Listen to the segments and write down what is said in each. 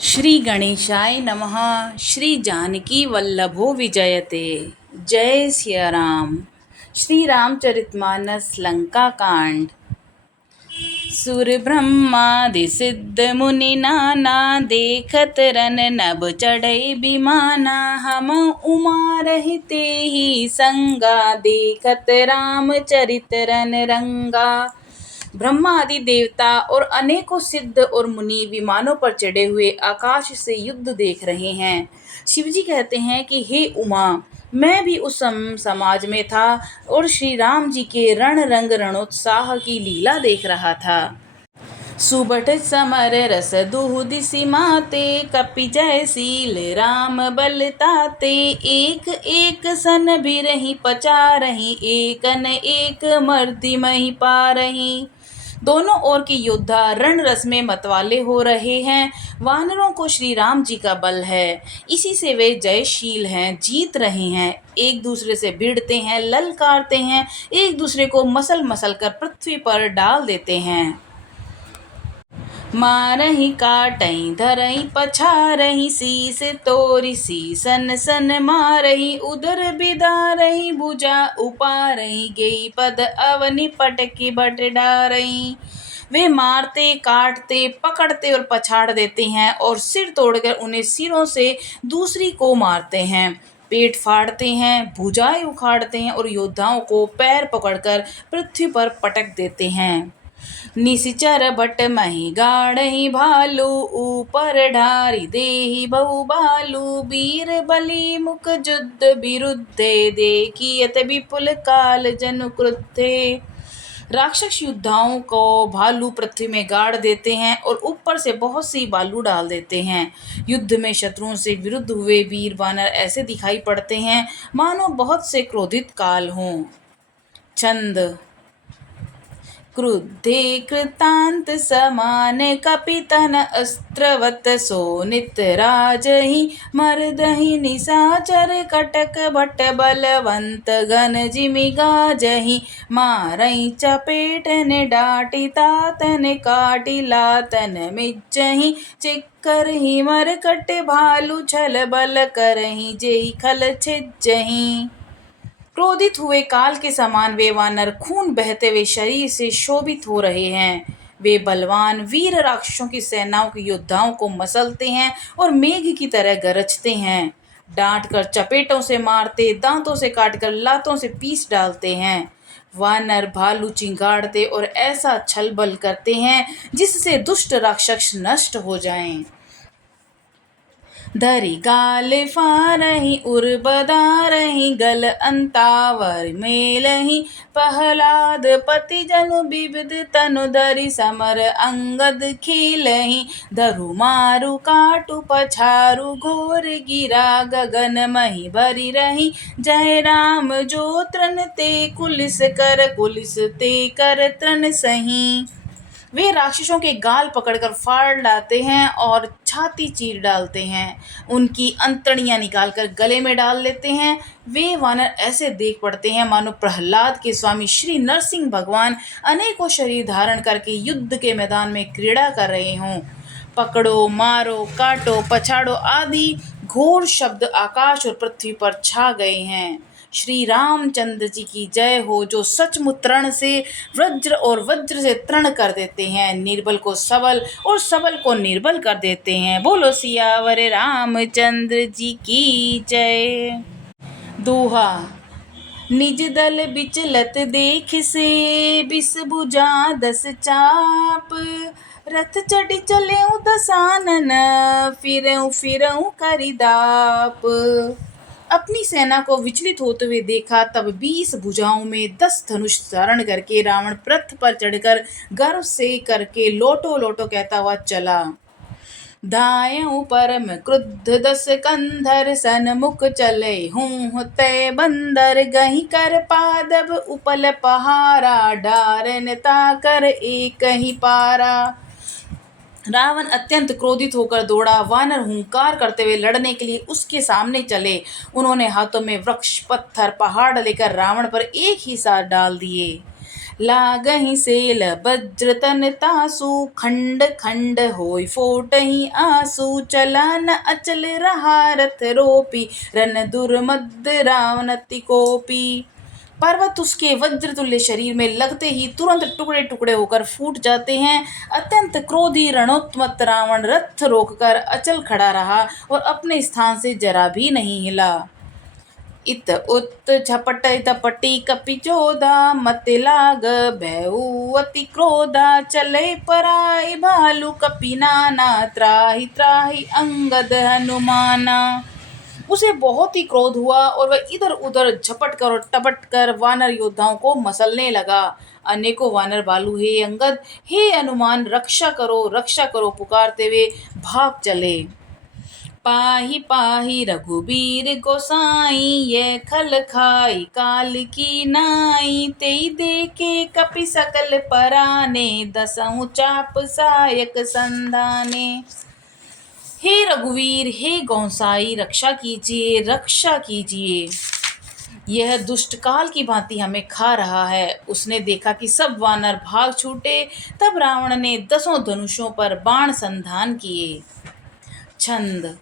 श्री गणेशाय नमः। श्री जानकी वल्लभो विजयते। जय सिया राम। श्री रामचरितमानस लंका कांड। सुर ब्रह्मादि सिद्ध मुनि नाना, देखत रन नभ चढ़ई विमाना। हम उमा रहते ही संगा, देखत राम चरित रन रंगा। ब्रह्मा आदि देवता और अनेकों सिद्ध और मुनि विमानों पर चढ़े हुए आकाश से युद्ध देख रहे हैं। शिवजी कहते हैं कि हे उमा, मैं भी उस समाज में था और श्री राम जी के रण रंग रणोत्साह की लीला देख रहा था। सुबट समर रस दुहु दिसि माते, कपि जय शील राम बल ताते। एक एक सन बिरहि पचारहि, एकन एक मर्दि महि पारहि। दोनों ओर के योद्धा रण रस में मतवाले हो रहे हैं। वानरों को श्री राम जी का बल है, इसी से वे जयशील हैं, जीत रहे हैं। एक दूसरे से भिड़ते हैं, ललकारते हैं, एक दूसरे को मसल मसल कर पृथ्वी पर डाल देते हैं। मारहि काटहि धरहि पछारहि, शीस तोरि शीसन सन मारहि। उदर बिदारहि भुजा उपारहि, गेई पद अवनि पटकि बट डारहि। वे मारते, काटते, पकड़ते और पछाड़ देते हैं और सिर तोड़कर उन्हें सिरों से दूसरी को मारते हैं। पेट फाड़ते हैं, भुजाएं उखाड़ते हैं और योद्धाओं को पैर पकड़कर पृथ्वी पर पटक देते हैं। निशिचर भट महि गाढ़हि भालू, ऊपर ढारी देहि बहु बालू। वीर बलि मुख युद्ध विरुद्धे, देखियत विपुल काल जनु क्रुद्धे। राक्षस योद्धाओं को भालू पृथ्वी में गाड़ देते हैं और ऊपर से बहुत सी बालू डाल देते हैं। युद्ध में शत्रुओं से विरुद्ध हुए वीर वानर ऐसे दिखाई पड़ते हैं मानो बहुत से क्रोधित काल हों। छंद। क्रुद्धे कृतांत समान, कपितन अस्त्रवत सोनित राजहि। मर्दहि निशाचर कटक भट, बलवंत घन जिमि गाजहि। मारहि चपेटन डाटि, तातन काटि लातन मिज्जहि। चिक्करहि मरकट भालू, छल बल करहि जेहि खल छिज्जहि। क्रोधित हुए काल के समान वे वानर खून बहते हुए शरीर से शोभित हो रहे हैं। वे बलवान वीर राक्षसों की सेनाओं के योद्धाओं को मसलते हैं और मेघ की तरह गरजते हैं। डांट कर चपेटों से मारते, दांतों से काटकर लातों से पीस डालते हैं। वानर भालू चिंगाड़ते और ऐसा छल बल करते हैं जिससे दुष्ट राक्षस नष्ट हो जाएं। धरि गाल फारहि उर बदारहि, गल अंतावर मेलहि। प्रहलाद पति जनु विविध तनु, धरि समर अंगद खेलहि। धरु मारु काटु पछारु, घोर गिरा गगन महि भरि रहि। जय राम जो तृण ते कुलिस कर, कुलिस ते कर तृण सही। वे राक्षसों के गाल पकड़कर फाड़ डालते हैं और छाती चीर डालते हैं, उनकी अंतड़ियां निकालकर गले में डाल लेते हैं। वे वानर ऐसे देख पड़ते हैं मानो प्रहलाद के स्वामी श्री नरसिंह भगवान अनेकों शरीर धारण करके युद्ध के मैदान में क्रीड़ा कर रहे हों। पकड़ो, मारो, काटो, पछाड़ो आदि घोर शब्द आकाश और पृथ्वी पर छा गए हैं। श्री रामचंद्र जी की जय हो, जो सचमुच तृण से वज्र और वज्र से तृण कर देते हैं, निर्बल को सबल और सबल को निर्बल कर देते हैं। बोलो सियावर रामचंद्र जी की जय। दोहा। निज दल बिचलत देख से, बिस भुजा दस चाप। रथ चढ़ि चलेऊ दसानन, फिरऊं फिरऊं करिदाप। अपनी सेना को विचलित होते हुए देखा, तब 20 भुजाओं में 10 धनुष धारण करके रावण रथ पर चढ़कर गर्व से करके लोटो लोटो कहता हुआ चला। दायऊ परम क्रुद्ध 10 कंधर, सन्मुख चले हूँ तय बंदर। गही कर पादब उपल पहारा, डारन ताकर एक ही पारा। रावण अत्यंत क्रोधित होकर दौड़ा। वानर हुंकार करते हुए लड़ने के लिए उसके सामने चले। उन्होंने हाथों में वृक्ष, पत्थर, पहाड़ लेकर रावण पर एक ही साथ डाल दिए। लागहि सेल वज्र तन तासु, खंड खंड होय फोटहि आंसू। चला न अचल रहा रथ रोपी, रन दुर्मद रावनति कोपी। पर्वत उसके वज्र तुल्य शरीर में लगते ही तुरंत टुकड़े टुकड़े होकर फूट जाते हैं। अत्यंत क्रोधी रणोत्मत्त रावण रथ रोककर अचल खड़ा रहा और अपने स्थान से जरा भी नहीं हिला। इत उत झपट तपटी कपिचोदा, मति लाग भयउ अति क्रोधा। चले पराई भालू कपि नाना, त्राहि त्राहि अंगद हनुमाना। उसे बहुत ही क्रोध हुआ और वह इधर उधर झपट कर और टपट कर वानर योद्धाओं को मसलने लगा। अनेकों वानर भालू हे अंगद, हे हनुमान, रक्षा करो पुकारते हुए भाग चले। पाहि पाहि रघुबीर गोसाई, ये खल खाई काल की नाई। तेई देखे कपि सकल पराने, दसहु चाप सायक संधाने। हे रघुवीर, हे गोसाई, रक्षा कीजिए, यह दुष्ट काल की भांति हमें खा रहा है। उसने देखा कि सब वानर भाग छूटे, तब रावण ने 10 धनुषों पर बाण संधान किए। छंद।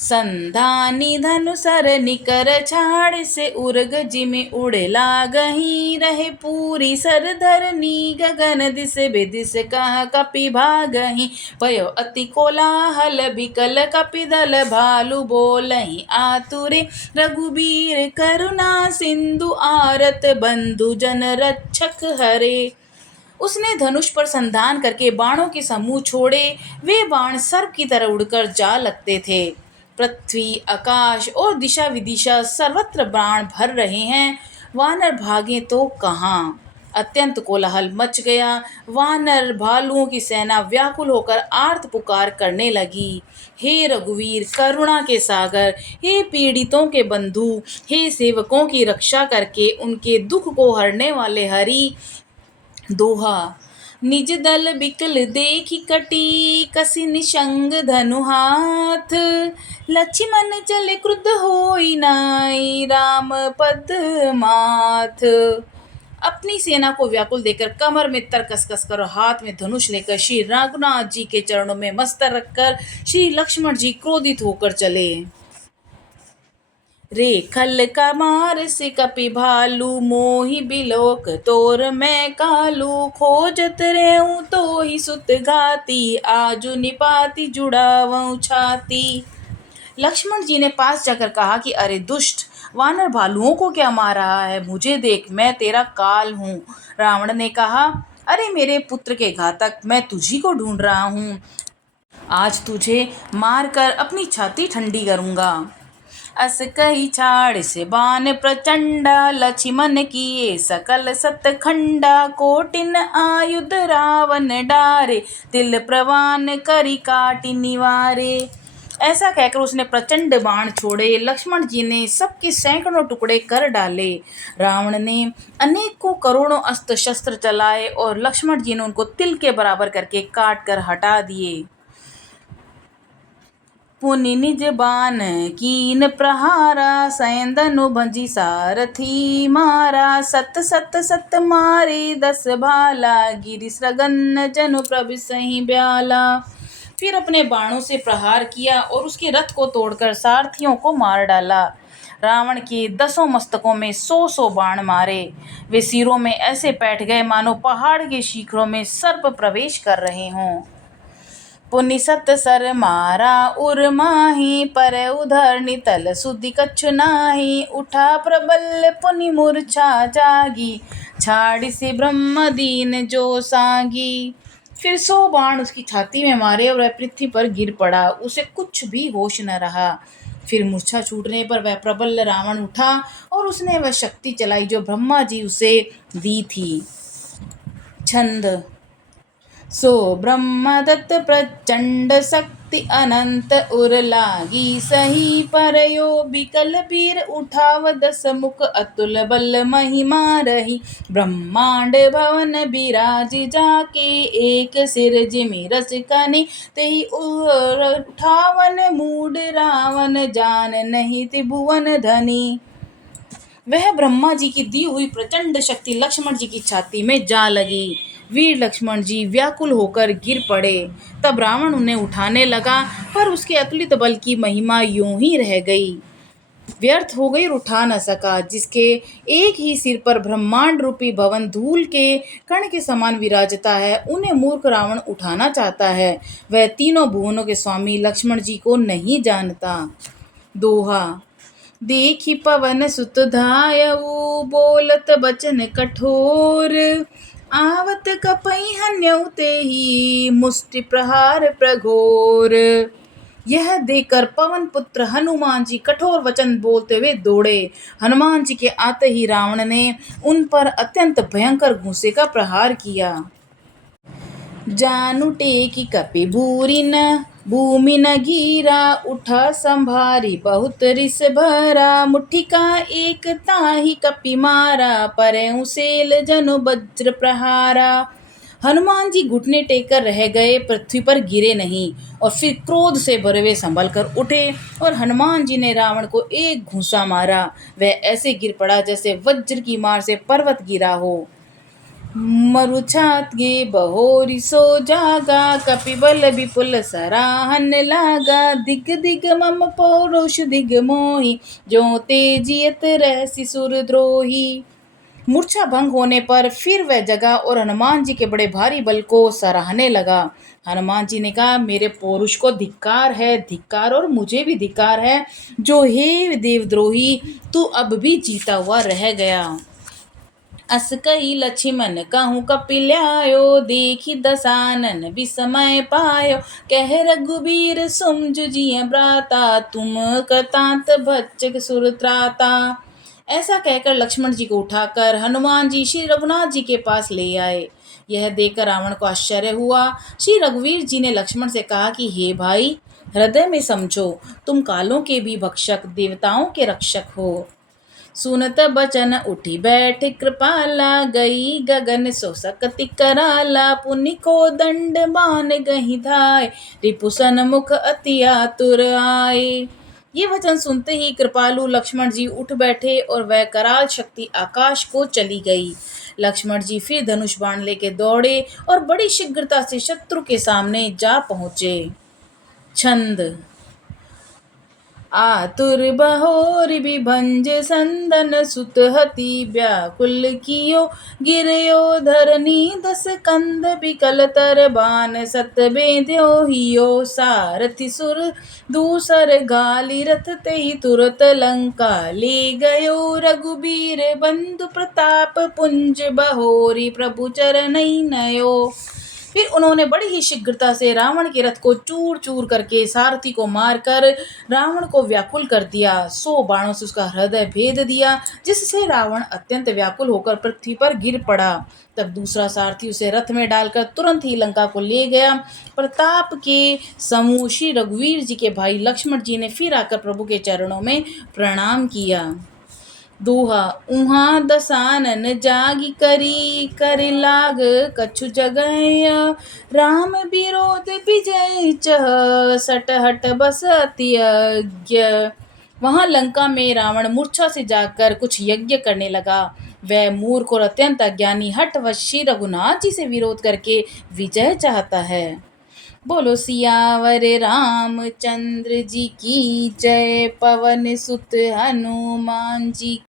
संधानी धनु सर निकर छाड़ से, उर्ग जिमि उड़ लागहि। रहे पूरी सर धरनी, गगन दिस बिदिस कह कपि भागहि। भयो अति कोलाहल बिकल कपि दल, भालु बोलहि आतुरे। रघुबीर करुणा सिंधु आरत, बंधु जन रक्षक हरे। उसने धनुष पर संधान करके बाणों के समूह छोड़े। वे बाण सर्प की तरह उड़कर जा लगते थे। पृथ्वी, आकाश और दिशा विदिशा सर्वत्र बाण भर रहे हैं। वानर भागे तो कहाँ। अत्यंत कोलाहल मच गया। वानर भालुओं की सेना व्याकुल होकर आर्त पुकार करने लगी। हे रघुवीर, करुणा के सागर, हे पीड़ितों के बंधु, हे सेवकों की रक्षा करके उनके दुख को हरने वाले हरि। दोहा। निज दल बिकल देखि कटी, कसी निशंग धनु हाथ। लक्ष्मण चले क्रुद्ध होई नाई, राम पद माथ। अपनी सेना को व्याकुल देखकर कमर में तर कस कर और हाथ में धनुष लेकर श्री रघुनाथ जी के चरणों में मस्तक रखकर श्री लक्ष्मण जी क्रोधित होकर चले। रे खल का मार से कपि भालू, मोहि बिलोक तोर मैं कालू। खोजत रेऊ तो ही सुत घाती, आजु निपाति जुड़ावऊ छाती। लक्ष्मण जी ने पास जाकर कहा कि अरे दुष्ट, वानर भालुओं को क्या मार रहा है, मुझे देख, मैं तेरा काल हूँ। रावण ने कहा, अरे मेरे पुत्र के घातक, मैं तुझी को ढूंढ रहा हूँ। आज तुझे मारकर अपनी छाती ठंडी करूँगा। अस कही छाड़ से बाण प्रचंडा, लक्ष्मण किए सकल सतखंडा। कोटिन आयुध रावण डारे, तिल प्रवान करी काटि निवारे। ऐसा कहकर उसने प्रचंड बाण छोड़े। लक्ष्मण जी ने सबके सैकड़ों टुकड़े कर डाले। रावण ने अनेकों करोड़ों अस्त्र शस्त्र चलाए और लक्ष्मण जी ने उनको तिल के बराबर करके काट कर हटा दिए। पुनि निज बान कीन प्रहारा, सैंधनु भंजी सारथी मारा। सत सत सत मारे 10 भाला, गिरि सृगन जनु प्रविशहि ब्याला। फिर अपने बाणों से प्रहार किया और उसके रथ को तोड़कर सारथियों को मार डाला। रावण के 10 मस्तकों में 100 बाण मारे। वे सिरों में ऐसे बैठ गए मानो पहाड़ के शिखरों में सर्प प्रवेश कर रहे हों। पुनि सत सर मारा उर माही, पर उधर नितल सुधि कछु नाही। उठा प्रबल पुनि मूर्छा जागी, छाड़ से ब्रह्म दीन जो सागी। फिर 100 बाण उसकी छाती में मारे और वह पृथ्वी पर गिर पड़ा। उसे कुछ भी होश न रहा। फिर मूर्छा छूटने पर वह प्रबल रावण उठा और उसने वह शक्ति चलाई जो ब्रह्मा जी उसे दी थी। छंद। सो ब्रह्मदत्त प्रचंड शक्ति अनंत, उर लागी सही परयो। बिकल वीर उठाव 10 मुख, अतुल बल महिमा रही। ब्रह्मांड भवन बिराज जाके, एक सिर जिमि रस कनि। तेहि उठावन मूड रावण, जान नहीं त्रिभुवन धनी। वह ब्रह्मा जी की दी हुई प्रचंड शक्ति लक्ष्मण जी की छाती में जा लगी। वीर लक्ष्मण जी व्याकुल होकर गिर पड़े। तब रावण उन्हें उठाने लगा, पर उसके अतुलित बल की महिमा यूं ही रह गई, व्यर्थ हो गई और उठा न सका। जिसके एक ही सिर पर ब्रह्मांड रूपी भवन धूल के कण के समान विराजता है, उन्हें मूर्ख रावण उठाना चाहता है। वह तीनों भुवनों के स्वामी लक्ष्मण जी को नहीं जानता। दोहा। देखी पवन सुत धायऊ, बोलत बचन कठोर, आवत कपई हन्यऊ तेहि, मुष्टि प्रहार प्रघोर। यह देखकर पवन पुत्र हनुमान जी कठोर वचन बोलते हुए दौड़े। हनुमान जी के आते ही रावण ने उन पर अत्यंत भयंकर घूंसे का प्रहार किया। जानु टेकी कपि भूरि न, भूमि न गिरा, उठा संभारी बहुत रिस भरा, मुट्ठी का एक ताहि कपि मारा, परeu सेल जनु वज्र प्रहारा। हनुमान जी घुटने टेक कर रह गए, पृथ्वी पर गिरे नहीं, और फिर क्रोध से भरे हुए संभल कर उठे और हनुमान जी ने रावण को एक घूंसा मारा। वह ऐसे गिर पड़ा जैसे वज्र की मार से पर्वत गिरा हो। मरुछात गे बहोरी सो जागा, कपिबल विपुल सराहन लागा, दिग दिग मम पौरुष दिग मोहि, जो तेजियत रहसि सुरद्रोही। मूर्छा भंग होने पर फिर वह जगा और हनुमान जी के बड़े भारी बल को सराहने लगा। हनुमान जी ने कहा, मेरे पौरुष को धिक्कार है, धिक्कार, और मुझे भी धिक्कार है, जो हे देवद्रोही तू अब भी जीता हुआ रह गया। अस कई लक्ष्मण कहूँ कपिल्यायो, देखी दसानन विस्मय पायो, कह रघुबीर सुम जुजिय भ्राता, तुम कृतांत भक्षक सुरत्राता। ऐसा कहकर लक्ष्मण जी को उठाकर हनुमान जी श्री रघुनाथ जी के पास ले आए। यह देखकर रावण को आश्चर्य हुआ। श्री रघुवीर जी ने लक्ष्मण से कहा कि हे भाई, हृदय में समझो, तुम कालों के भी भक्षक, देवताओं के रक्षक हो। सुनत बचन उठी बैठ कृपाला, गई गगन सो सकति कराला, पुनि को दंड मान गही धाय, रिपुसन मुख अति आतुर आए। ये वचन सुनते ही कृपालु लक्ष्मण जी उठ बैठे और वह कराल शक्ति आकाश को चली गई। लक्ष्मण जी फिर धनुष बाण लेके दौड़े और बड़ी शीघ्रता से शत्रु के सामने जा पहुंचे। छंद। आतुर बहोरि बिभंज संदन, सुत हति व्याकुल कियो, गिरयो धरनी दस कंद, बिकल तर बान सत बेंध्यो हियो, सारथि सुर दूसर गाली, रथ तेहि तुरत लंका ले गयो, रघुबीर बंधु प्रताप, पुंज बहोरि प्रभु चरनई नयो। फिर उन्होंने बड़ी ही शीघ्रता से रावण के रथ को चूर चूर करके सारथी को मारकर रावण को व्याकुल कर दिया। 100 बाणों से उसका हृदय भेद दिया, जिससे रावण अत्यंत व्याकुल होकर पृथ्वी पर गिर पड़ा। तब दूसरा सारथी उसे रथ में डालकर तुरंत ही लंका को ले गया। प्रताप के समूह श्री रघुवीर जी के भाई लक्ष्मण जी ने फिर आकर प्रभु के चरणों में प्रणाम किया। दोहा। उहाँ दसानन जागी करी, कर लाग कछु जगय, राम विरोध विजय चह, सटहट बस अति यज्ञ। वहां लंका में रावण मूर्छा से जाकर कुछ यज्ञ करने लगा। वह मूर्ख और अत्यंत अज्ञानी हठवश श्री रघुनाथ जी से विरोध करके विजय चाहता है। बोलो सियावर रामचंद्र जी की जय, पवन सुत हनुमान जी